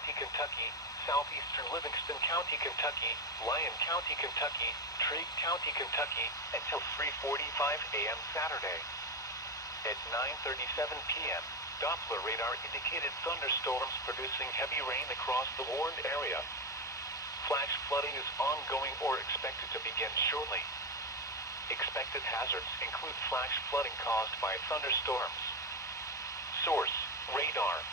County, Kentucky, southeastern Livingston County, Kentucky, Lyon County, Kentucky, Trigg County, Kentucky, until 3:45 a.m. Saturday. At 9:37 p.m., Doppler radar indicated thunderstorms producing heavy rain across the warned area. Flash flooding is ongoing or expected to begin shortly. Expected hazards include flash flooding caused by thunderstorms. Source: radar.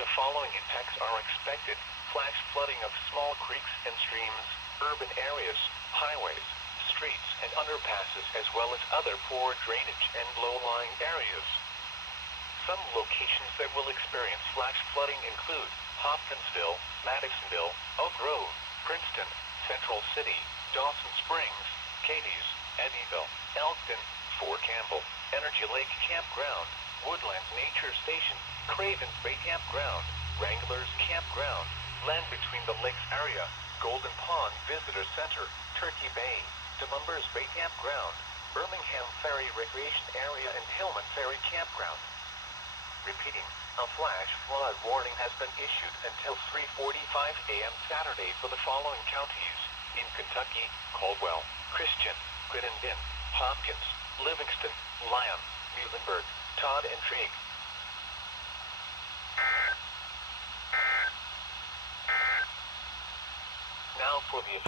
The following impacts are expected: flash flooding of small creeks and streams, urban areas, highways, streets and underpasses, as well as other poor drainage and low-lying areas. Some locations that will experience flash flooding include Hopkinsville, Madisonville, Oak Grove, Princeton, Central City, Dawson Springs, Cadiz, Eddyville, Elkton, Fort Campbell, Energy Lake Campground, Woodland Nature Station, Cravens Bay Campground, Wranglers Campground, Land Between the Lakes area, Golden Pond Visitor Center, Turkey Bay, DeLumbers Bay Campground, Birmingham Ferry Recreation Area and Hillman Ferry Campground. Repeating, a flash flood warning has been issued until 3:45 a.m. Saturday for the following counties: in Kentucky, Caldwell, Christian, Crittenden, Hopkins, Livingston, Lyon, Muhlenberg, Todd and Trigg.